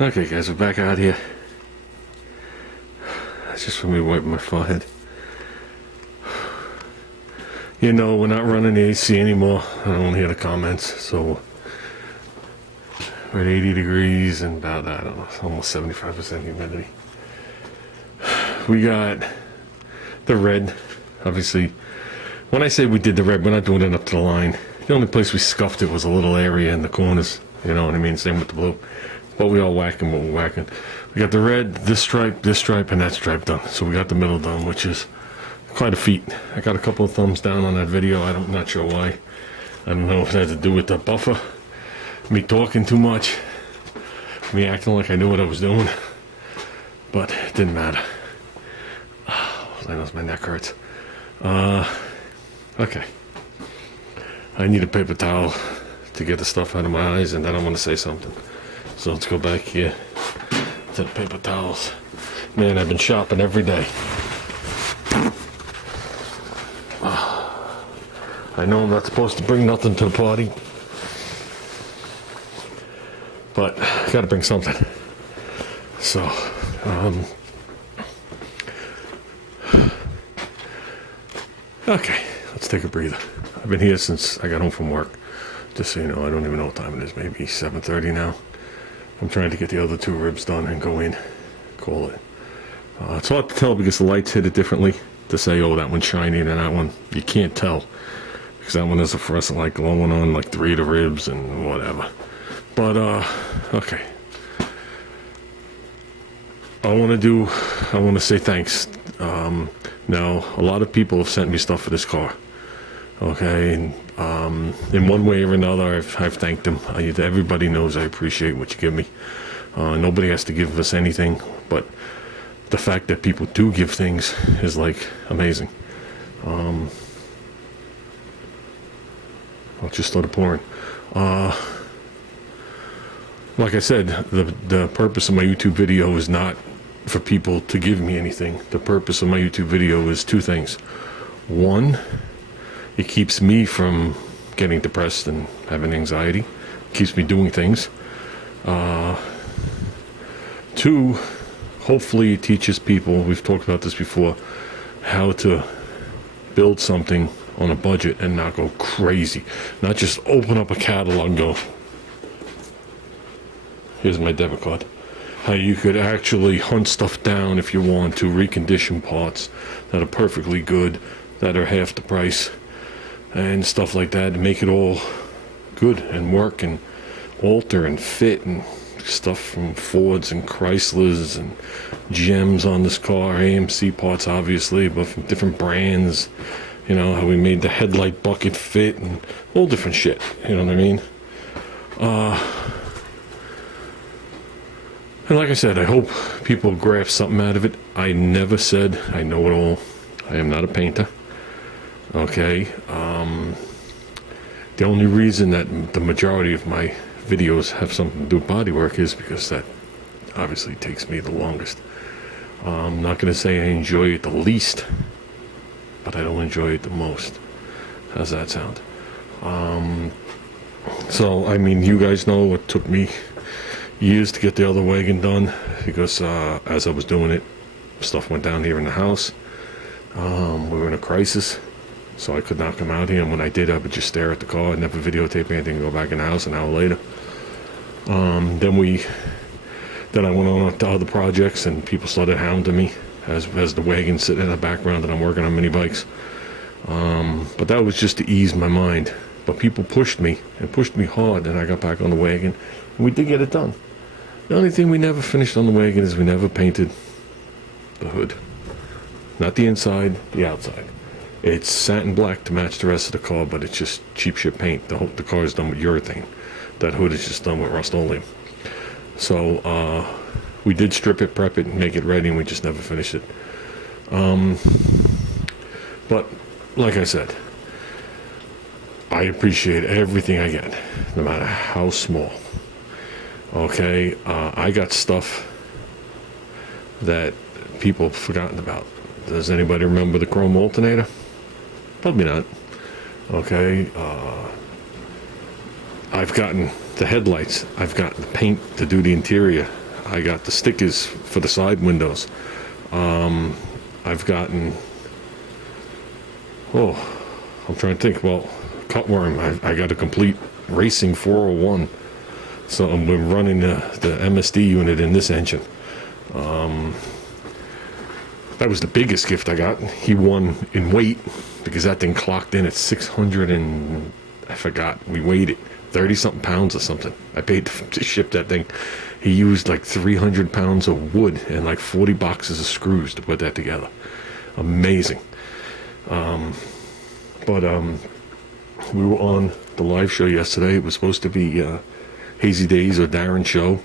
Okay guys, we're back out here. That's just for me wiping my forehead. You know, we're not running the AC anymore. I don't hear the comments, so we're at 80 degrees and about, I don't know, almost 75% humidity. We got the red, obviously. When I say we did the red, we're not doing it up to the line. The only place we scuffed it was a little area in the corners, you know what I mean? Same with the blue. But we all whacking what we're whacking. We got the red, this stripe, and that stripe done. So we got the middle done, which is quite a feat. I got a couple of thumbs down on that video. I'm not sure why. I don't know if it had to do with the buffer, me talking too much, me acting like I knew what I was doing. But it didn't matter. Oh, I know my neck hurts. Okay. I need a paper towel to get the stuff out of my eyes, and then I want to say something. So let's go back here to the paper towels. Man, I've been shopping every day. I know I'm not supposed to bring nothing to the party, but I gotta bring something. So, okay, let's take a breather. I've been here since I got home from work. Just so you know, I don't even know what time it is. Maybe 7:30 now. I'm trying to get the other two ribs done and go in, call it. It's hard to tell because the lights hit it differently. To say, oh, that one's shiny and that one, you can't tell. Because that one has a fluorescent light glowing on like 3 of the ribs and whatever. But, okay. I want to say thanks. Now, a lot of people have sent me stuff for this car. Okay, and in one way or another, I've thanked them. Everybody knows I appreciate what you give me. Nobody has to give us anything, but the fact that people do give things is like amazing. I'll just start pouring. Like I said, the purpose of my YouTube video is not for people to give me anything. The purpose of my YouTube video is two things. One, it keeps me from getting depressed and having anxiety. It keeps me doing things. Two, hopefully it teaches people, we've talked about this before, how to build something on a budget and not go crazy. Not just open up a catalog and go, here's my debit card. How you could actually hunt stuff down if you want to, recondition parts that are perfectly good, that are half the price, and stuff like that, and make it all good and work and alter and fit, and stuff from Fords and Chryslers and gems on this car, AMC parts obviously, but from different brands. You know, how we made the headlight bucket fit and all different shit, you know what I mean? And like I said, I hope people grasp something out of it. I never said I know it all. I am not a painter. Okay, the only reason that the majority of my videos have something to do with bodywork is because that obviously takes me the longest. I'm not going to say I enjoy it the least, but I don't enjoy it the most. How's that sound? So, I mean, you guys know it took me years to get the other wagon done because as I was doing it, stuff went down here in the house. We were in a crisis. So I could not come out here, and when I did, I would just stare at the car, never videotape anything, go back in the house an hour later. Then I went on to other projects, and people started hounding me as the wagon sitting in the background, and I'm working on mini bikes. But that was just to ease my mind. But people pushed me, and pushed me hard, and I got back on the wagon, and we did get it done. The only thing we never finished on the wagon is we never painted the hood. Not the inside, the outside. It's satin black to match the rest of the car, but it's just cheap shit paint. The car is done with urethane. That hood is just done with Rust-Oleum. So we did strip it, prep it, and make it ready, and we just never finished it. But like I said, I appreciate everything I get, no matter how small. Okay, I got stuff that people have forgotten about. Does anybody remember the chrome alternator? Probably not. Okay, I've gotten the headlights. I've gotten the paint to do the interior. I got the stickers for the side windows. I've gotten, I'm trying to think. Well, Cutworm, I got a complete Racing 401. So we're running the MSD unit in this engine. That was the biggest gift I got. He won in weight because that thing clocked in at 600 and I forgot. We weighed it 30 something pounds or something. I paid to ship that thing. He used like 300 pounds of wood and like 40 boxes of screws to put that together. Amazing. But we were on the live show yesterday. It was supposed to be Hazy Days or Darren show.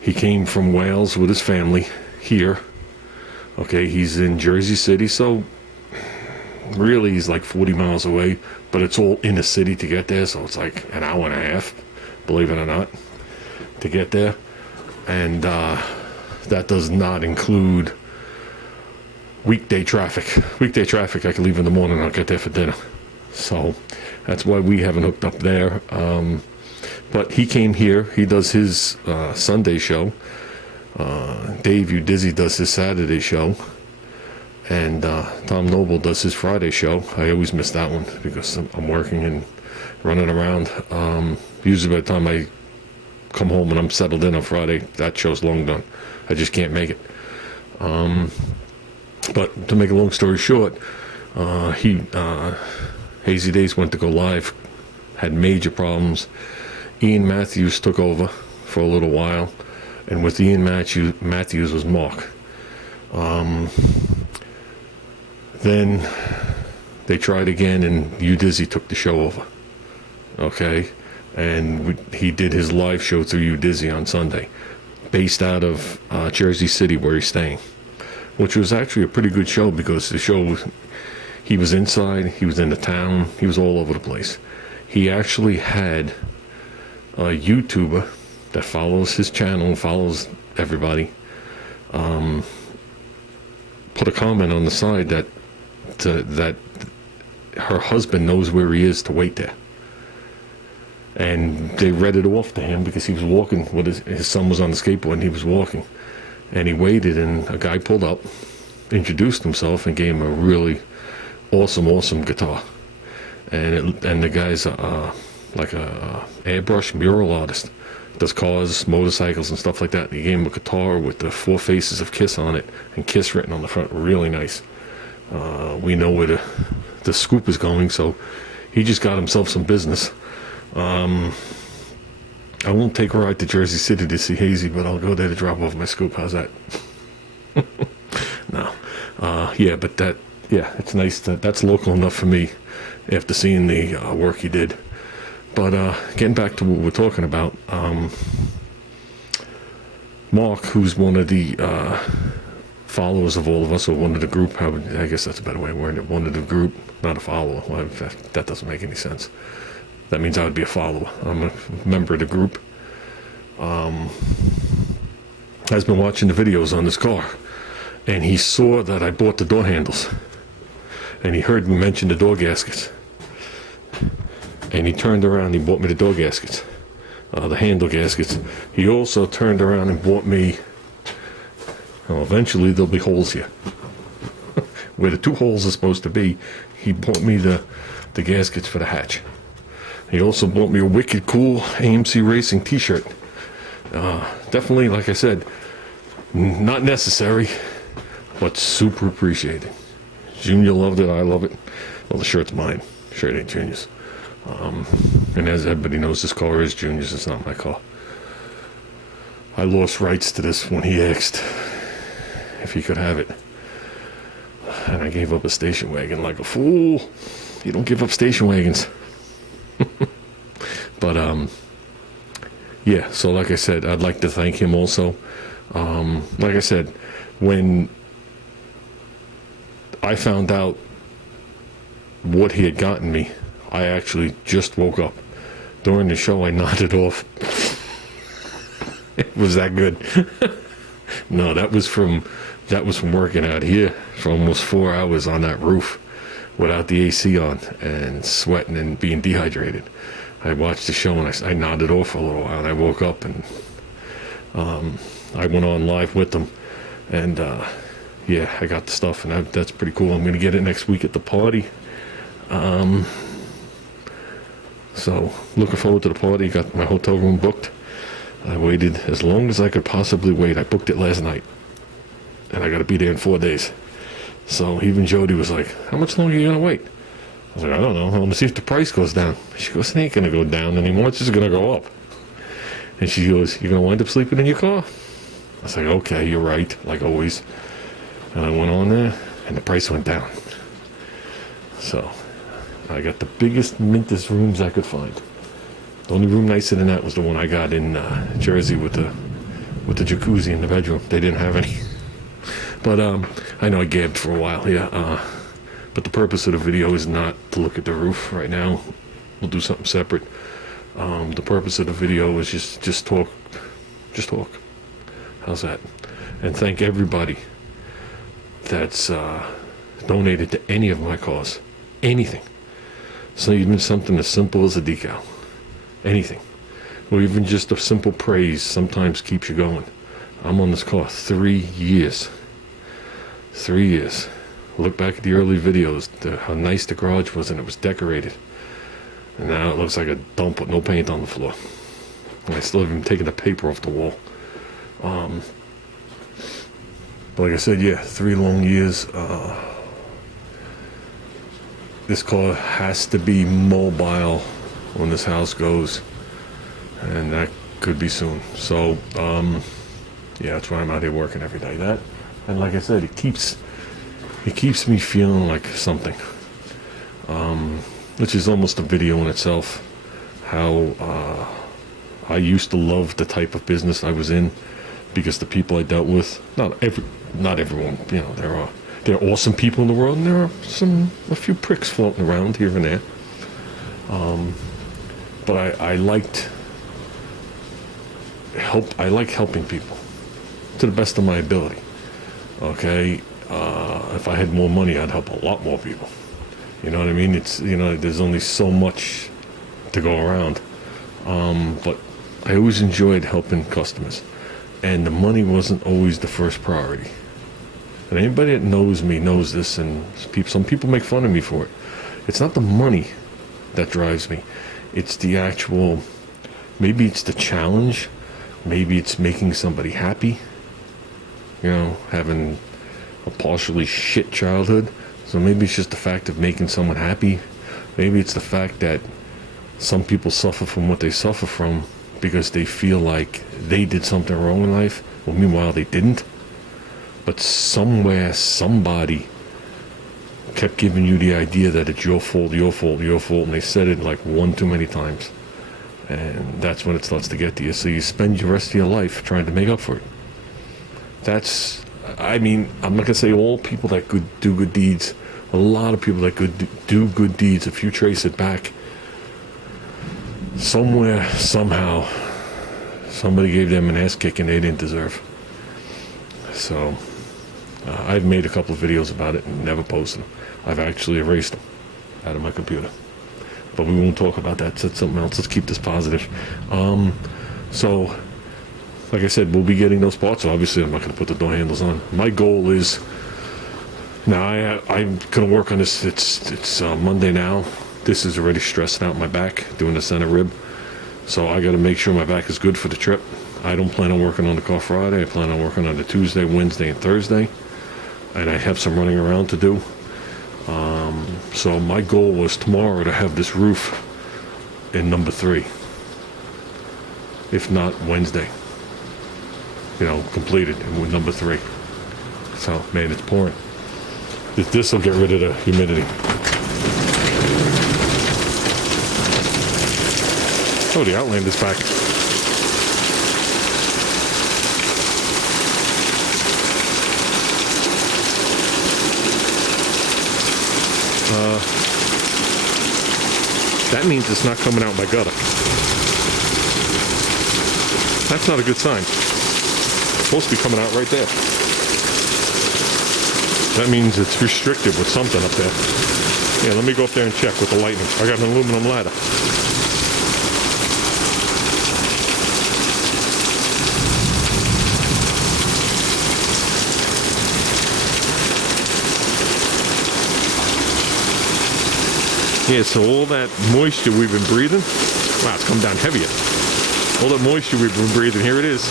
He came from Wales with his family here. Okay, he's in Jersey City, so really he's like 40 miles away, but it's all in the city to get there, so it's like an hour and a half, believe it or not, to get there. And that does not include weekday traffic. Weekday traffic, I can leave in the morning and I'll get there for dinner. So that's why we haven't hooked up there. But he came here. He does his Sunday show. Dave Udizzi does his Saturday show. And Tom Noble does his Friday show. I always miss that one because I'm working and running around. Usually by the time I come home and I'm settled in on Friday, that show's long done. I just can't make it. But to make a long story short, Hazy Days went to go live, had major problems. Ian Matthews took over for a little while, and with Ian Matthews was Mark. Then they tried again, and Udizzi took the show over. Okay, and he did his live show through Udizzi on Sunday, based out of Jersey City, where he's staying, which was actually a pretty good show because the show, he was inside, he was in the town, he was all over the place. He actually had a YouTuber that follows his channel, follows everybody, put a comment on the side that her husband knows where he is to wait there. And they read it off to him because he was walking with his son was on the skateboard and he was walking. And he waited and a guy pulled up, introduced himself and gave him a really awesome guitar. And the guy's like a airbrush mural artist. Does cars, motorcycles and stuff like that. And he gave him a guitar with the 4 faces of Kiss on it and Kiss written on the front. Really nice. We know where the scoop is going, so he just got himself some business. I won't take a ride to Jersey City to see Hazy, but I'll go there to drop off my scoop. How's that? No. But it's nice that's local enough for me after seeing the work he did. But getting back to what we're talking about, Mark, who's one of the followers of all of us, or one of the group, I guess that's a better way of wording it, one of the group, not a follower. Well, that doesn't make any sense. That means I would be a follower. I'm a member of the group. Has been watching the videos on this car, and he saw that I bought the door handles, and he heard me mention the door gaskets. And he turned around and he bought me the door gaskets, the handle gaskets. He also turned around and bought me, eventually there'll be holes here. Where the 2 holes are supposed to be, he bought me the gaskets for the hatch. He also bought me a wicked cool AMC Racing t-shirt. Definitely, like I said, not necessary, but super appreciated. Junior loved it, I love it. Well, the shirt's mine. The shirt ain't Junior's. And as everybody knows, this car is Junior's, it's not my car. I lost rights to this when he asked if he could have it. And I gave up a station wagon like a fool. You don't give up station wagons. But, so like I said, I'd like to thank him also. Like I said, when I found out what he had gotten me, I actually just woke up. During the show, I nodded off. It was that good. No, that was from working out here for almost 4 hours on that roof without the AC on and sweating and being dehydrated. I watched the show and I nodded off for a little while and I woke up and I went on live with them, and yeah, I got the stuff, and that's pretty cool. I'm going to get it next week at the party. So looking forward to the party. Got my hotel room booked. I waited as long as I could possibly wait. I booked it last night, and I got to be there in 4 days. So even Jody was like, "How much longer are you gonna wait?" I was like, "I don't know. I want to see if the price goes down." She goes, "It ain't gonna go down anymore. It's just gonna go up." And she goes, "You're gonna wind up sleeping in your car?" I was like, "Okay, you're right, like always." And I went on there, and the price went down. So I got the biggest, mintest rooms I could find. The only room nicer than that was the one I got in Jersey with the jacuzzi in the bedroom. They didn't have any. But I know I gabbed for a while here. But the purpose of the video is not to look at the roof right now. We'll do something separate. The purpose of the video is just talk. Just talk. How's that? And thank everybody that's donated to any of my cause. Anything. So even something as simple as a decal. Anything. Or even just a simple praise sometimes keeps you going. I'm on this car 3 years. 3 years. Look back at the early videos, how nice the garage was, and it was decorated. And now it looks like a dump with no paint on the floor. And I still haven't taken the paper off the wall. But like I said, yeah, 3 long years. This car has to be mobile when this house goes, and that could be soon. So, yeah, that's why I'm out here working every day. That, and like I said, it keeps me feeling like something, which is almost a video in itself. How I used to love the type of business I was in because the people I dealt with, not everyone, you know, there are awesome people in the world, and there are a few pricks floating around here and there. But I like helping people to the best of my ability. Okay, if I had more money, I'd help a lot more people. You know what I mean? It's, you know, there's only so much to go around. But I always enjoyed helping customers, and the money wasn't always the first priority. And anybody that knows me knows this, and some people make fun of me for it. It's not the money that drives me. It's the actual, maybe it's the challenge, maybe it's making somebody happy, you know, having a partially shit childhood. So maybe it's just the fact of making someone happy. Maybe it's the fact that some people suffer from what they suffer from because they feel like they did something wrong in life. Well, meanwhile, they didn't. But somewhere, somebody kept giving you the idea that it's your fault, and they said it like one too many times. And that's when it starts to get to you. So you spend the rest of your life trying to make up for it. That's, I mean, I'm not going to say all people that could do good deeds. A lot of people that could do good deeds, if you trace it back, somewhere, somehow, somebody gave them an ass kicking they didn't deserve. So I've made a couple of videos about it and never posted them. I've actually erased them out of my computer. But we won't talk about that. That's something else. Let's keep this positive. So, like I said, we'll be getting those parts. So obviously, I'm not going to put the door handles on. My goal is, now I'm going to work on this. It's Monday now. This is already stressing out my back, doing the center rib. So I got to make sure my back is good for the trip. I don't plan on working on the car Friday. I plan on working on it Tuesday, Wednesday, and Thursday. And I have some running around to do. So my goal was tomorrow to have this roof in number 3. If not Wednesday. You know, completed with number 3. So, man, it's pouring. This will get rid of the humidity. Oh, the Outlander's back. That means it's not coming out my gutter. That's not a good sign. It's supposed to be coming out right there. That means it's restricted with something up there. Yeah, let me go up there and check with the lightning. I got an aluminum ladder. Yeah, so all that moisture we've been breathing, wow, it's come down heavier. All that moisture we've been breathing, here it is.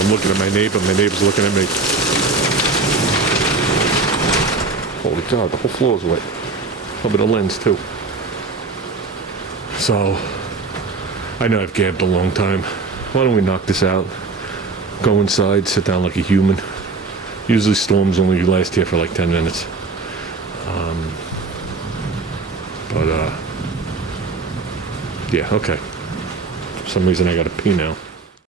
I'm looking at my neighbor's looking at me. Holy God, the whole floor's wet. A bit of lens too. So, I know I've gabbed a long time. Why don't we knock this out? Go inside, sit down like a human. Usually storms only last here for like 10 minutes. Yeah, okay. For some reason I gotta pee now.